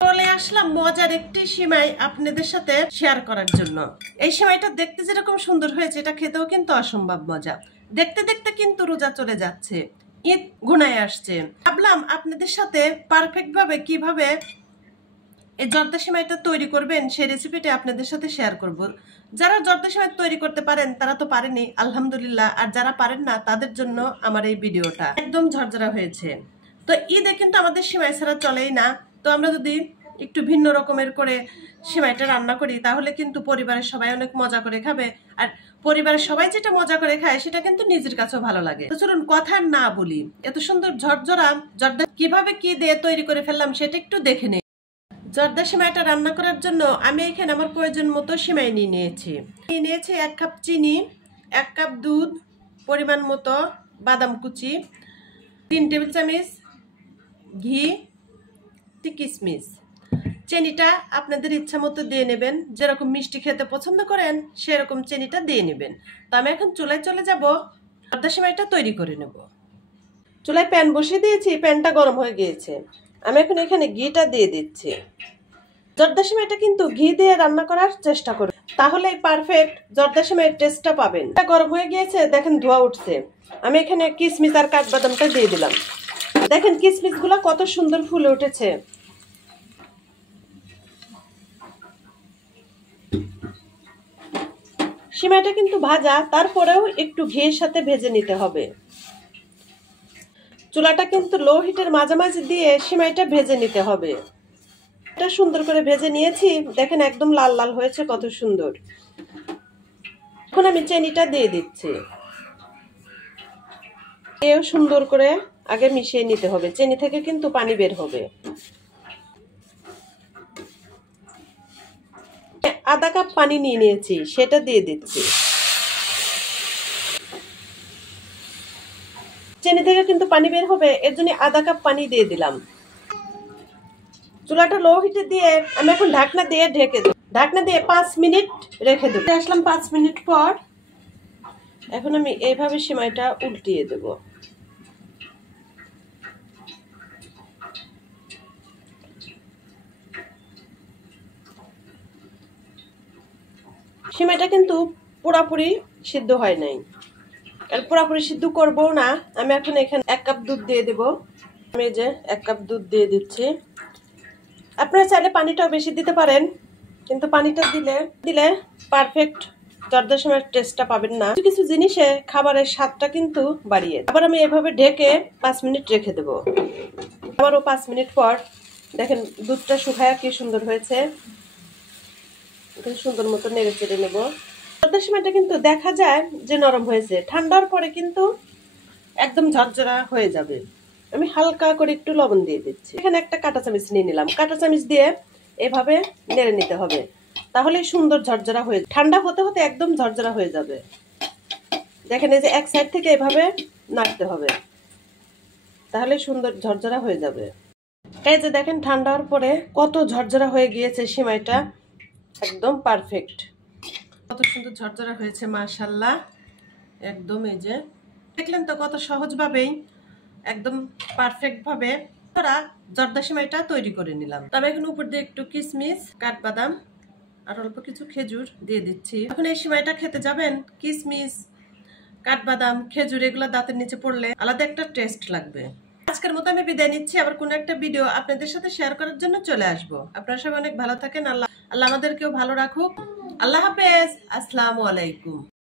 চলে আসলাম মজার একটি সিমাই আপনাদের সাথে শেয়ার করার জন্য। এই সিমাইটা দেখতে যেরকম সুন্দর হয়েছে, এটা খেতেও কিন্তু অসম্ভব মজা। দেখতে দেখতে কিন্তু রোজা চলে যাচ্ছে, ঈদ ঘনায় আসছে। ভাবলাম আপনাদের সাথে পারফেক্ট ভাবে কিভাবে এই জর্দা সিমাইটা তৈরি করবেন সেই রেসিপিটা আপনাদের সাথে শেয়ার করব। যারা জর্দা সিমাই তৈরি করতে পারেন তারা তো পারেনি, আলহামদুলিল্লাহ। আর যারা পারেন না তাদের জন্য আমার এই ভিডিওটা। একদম ঝরঝরা হয়েছে। তো ঈদে কিন্তু আমাদের সিমাই ছাড়া চলেই না। তো আমরা যদি একটু ভিন্ন রকমের করে সিমাইটা রান্না করি তাহলে কিন্তু পরিবারের সবাই অনেক মজা করে খাবে। আর পরিবারের সবাই যেটা মজা করে খায় সেটা কিন্তু নিজের কাছেও ভালো লাগে। তো চলুন কথা না বলি, এত সুন্দর ঝরঝরা জর্দা কিভাবে কি দিয়ে তৈরি করে ফেললাম সেটা একটু দেখে নিই। জর্দা সিমাইটা রান্না করার জন্য আমি এখানে আমার প্রয়োজন মতো সিমাই নিয়ে নিয়েছি। 1 কাপ চিনি, 1 কাপ দুধ, পরিমাণ মতো বাদাম কুচি, 3 টেবিল চামচ ঘি, কিশমিশ। চিনিটা আপনাদের ইচ্ছা মতো দিয়ে নেবেন, যেরকম মিষ্টি খেতে পছন্দ করেন সেরকম চিনিটা দিয়ে নেবেন। তো আমি এখন চুলায় চলে যাব, জর্দা সিমাইটা তৈরি করে নেব। চুলায় প্যান বসিয়ে দিয়েছি, প্যানটা গরম হয়ে গিয়েছে। আমি এখন এখানে ঘিটা দিয়ে দিচ্ছি। জর্দা সিমাইটা কিন্তু ঘি দিয়ে রান্না করার চেষ্টা করুন, তাহলে পারফেক্ট জর্দা সিমাইয়ের টেস্টটা পাবেন। এটা গরম হয়ে গিয়েছে, দেখেন ধোয়া উঠছে। আমি এখানে কিশমিশ আর কাঠবাদামটা দিয়ে দিলাম। দেখেন কিশমিশ গুলা কত সুন্দর ফুলে উঠেছে। সিমাইটা কিন্তু ভাজা, তারপরেও একটু ঘিয়ের সাথে ভেজে নিতে হবে। চুলাটা কিন্তু লো হিটের মাঝামাঝি দিয়ে সিমাইটা ভেজে নিতে হবে। এটা সুন্দর করে ভেজে নিয়েছি, দেখেন একদম লাল লাল হয়েছে, কত সুন্দর। এখন আমি চিনিটা দিয়ে দিচ্ছি। এও সুন্দর করে আগে মিশিয়ে নিতে হবে, চিনি থেকে কিন্তু পানি বের হবে। 1/2 কাপ পানি নিয়ে নিয়েছি, সেটা দিয়ে দিচ্ছি। চিনি থেকে কিন্তু পানি বের হবে, এর জন্য 1/2 কাপ পানি দিয়ে দিলাম। চুলাটা লো হিটে দিয়ে আমি এখন ঢাকনা দিয়ে ঢেকে দেব। ঢাকনা দিয়ে 5 মিনিট রেখে দেব। আসলাম 5 মিনিট পর। এখন আমি এইভাবে সিমাইটা উল্টিয়ে দেব। সিমাইটা কিন্তু পুরোপুরি সিদ্ধ হয় নাই, আর পুরোপুরি সিদ্ধ করবো না। আমি এখন এখানে 1 কাপ দুধ দিয়ে দেব। আমি যে 1 কাপ দুধ দিয়ে দিচ্ছি। আপনারা চাইলে পানিটাও বেশি দিতে পারেন, কিন্তু পানিটা দিলে পারফেক্ট জর্দা সিমাইয়ের টেস্টটা পাবেন না। কিছু জিনিসে খাবারের স্বাদটা কিন্তু বাড়িয়ে। আবার আমি এভাবে ঢেকে 5 মিনিট রেখে দেব। আবারও 5 মিনিট পর দেখেন দুধটা শুকায় কি সুন্দর হয়েছে। সুন্দর মতো নেড়ে চেড়ে নেব। জর্দা সিমাইটা কিন্তু দেখা যায় যে নরম হয়েছে, ঠান্ডার পরে কিন্তু একদম ঝরঝরা হয়ে যাবে। আমি হালকা করে একটু লবণ দিয়ে দিচ্ছি। এখানে একটা কাঁটা চামচ নিয়ে নিলাম। কাঁটা চামচ দিয়ে এভাবে নেড়ে নিতে হবে, তাহলে সুন্দর ঝরঝরা হয়ে, ঠান্ডা হতে হতে একদম ঝরঝরা হয়ে যাবে। দেখেন এই যে এক সাইড থেকে এভাবে নাড়তে হবে, তাহলে সুন্দর ঝরঝরা হয়ে যাবে। এই যে দেখেন ঠান্ডার পরে কত ঝরঝরা হয়ে গিয়েছে সিমাইটা, একদম পারফেক্ট। কত সুন্দর ঝরঝরা হয়েছে, মাশাআল্লাহ। একদম এই যে দেখলেন তো কত সহজভাবেই একদম পারফেক্ট ভাবে আমরা জর্দা সিমাইটা তৈরি করে নিলাম। তবে এখন উপর দিয়ে একটু কিশমিশ, কাঠবাদাম আর অল্প কিছু খেজুর দিয়ে দিচ্ছি। এখন এই সিমাইটা খেতে যাবেন, কিশমিশ, কাঠবাদাম, খেজুর এগুলো দাঁতের নিচে পড়লে আলাদা একটা টেস্ট লাগবে। আজকের মতো আমি বিদায় নিচ্ছি, আবার কোন একটা ভিডিও আপনাদের সাথে শেয়ার করার জন্য চলে আসবো। আপনারা সবাই অনেক ভালো থাকেন, আল্লাহ আমাদেরকেও ভালো রাখুক। আল্লাহ হাফেজ, আসসালামু আলাইকুম।